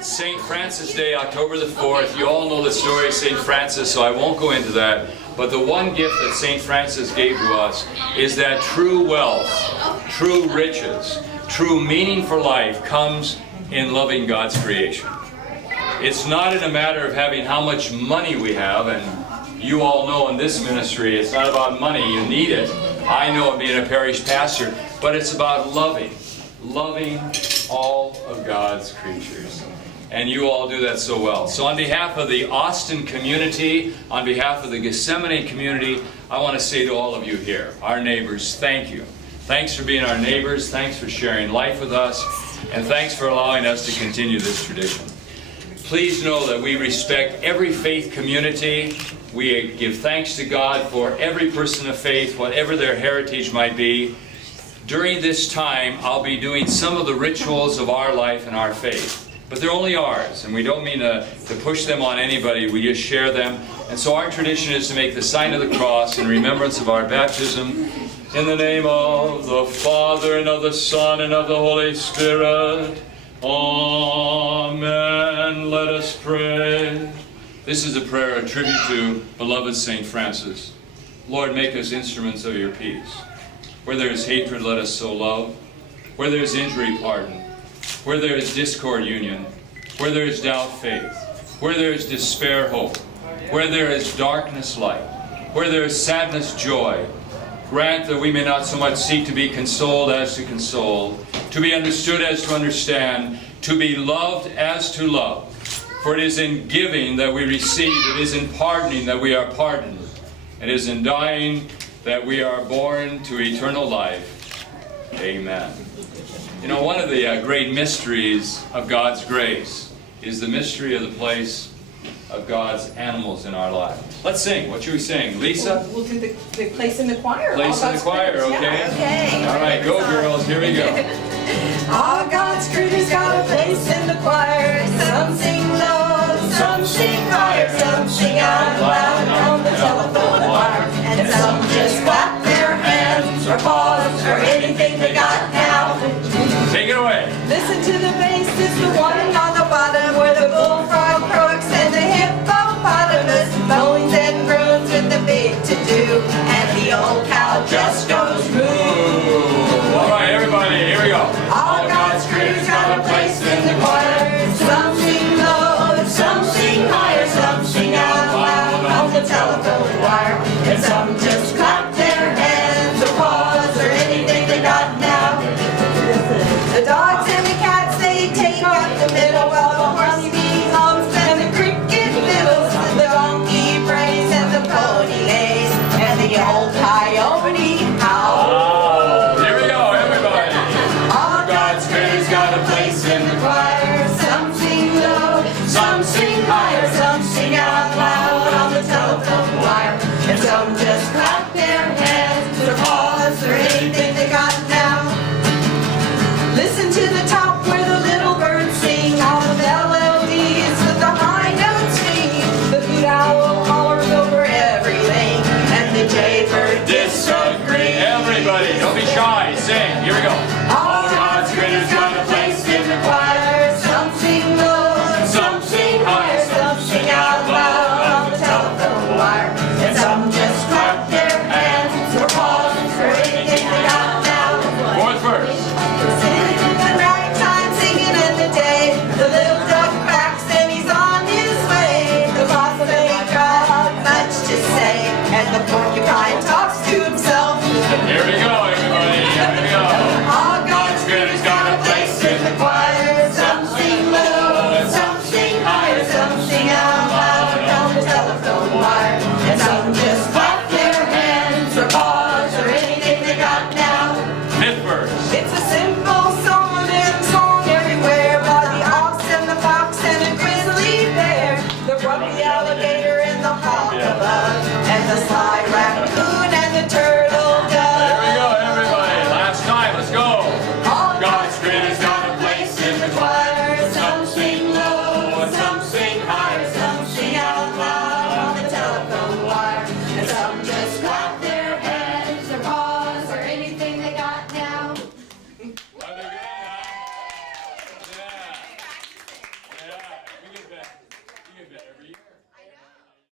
St. Francis Day, October the 4th. You all know the story of St. Francis, so I won't go into that. But the one gift that St. Francis gave to us is that true wealth, true riches, true meaning for life comes in loving God's creation. It's not in a matter of having how much money we have, and you all know in this ministry it's not about money, you need it. I know it being a parish pastor, but it's about loving all of God's creatures. And you all do that so well. So on behalf of the Austin community, on behalf of the Gethsemane community, I want to say to all of you here, our neighbors, thank you. Thanks for being our neighbors, thanks for sharing life with us, and thanks for allowing us to continue this tradition. Please know that we respect every faith community. We give thanks to God for every person of faith, whatever their heritage might be. During this time, I'll be doing some of the rituals of our life and our faith. But they're only ours, and we don't mean to push them on anybody. We just share them. And so our tradition is to make the sign of the cross in remembrance of our baptism. In the name of the Father, and of the Son, and of the Holy Spirit. Amen. Let us pray. This is a prayer, a tribute to beloved St. Francis. Lord, make us instruments of your peace. Where there is hatred, let us sow love. Where there is injury, pardon. Where there is discord, union. Where there is doubt, faith. Where there is despair, hope. Where there is darkness, light. Where there is sadness, joy. Grant that we may not so much seek to be consoled as to console, to be understood as to understand, to be loved as to love. For it is in giving that we receive, it is in pardoning that we are pardoned, it is in dying that we are born to eternal life. Amen. You know, one of the great mysteries of God's grace is the mystery of the place of God's animals in our lives. Let's sing. What should we sing? Lisa? We'll do the place in the choir. Place in the choir, okay? Yeah, okay. All right, go girls. Here we go. All God's creatures got a place in the choir. Some sing low, some sing higher, some sing out loud on the telephone wire, and some just clap their hands or pause or anything they got now. Take it away. Listen to the bass, it's the one on the bottom where the bullfrog croaks and the hippopotamus moans and groans with the big to-do, and the old cow just goes moo. All right, everybody, here we go. All God's creatures got a place in the choir. Some sing low, some sing higher, some sing out loud on the telephone wire, and some just clap their hands or pause or anything they got now. The dogs and the cats, they take up the middle, while the honeybee hums and the cricket fiddles, and the donkey brays and the pony lays, and the old coyote howls. Oh, here we go, everybody. All God's creatures got a place in the choir. Some sing low, some sing higher, some sing out loud on the telephone wire, and some just clap their hands or pause or anything they got now. Listen to the top where the little birds sing, all the melodies with the high notes sing. The hoot owl hollers over everything, and the jaybird disagrees. Everybody, don't be shy. Sing. Here we go.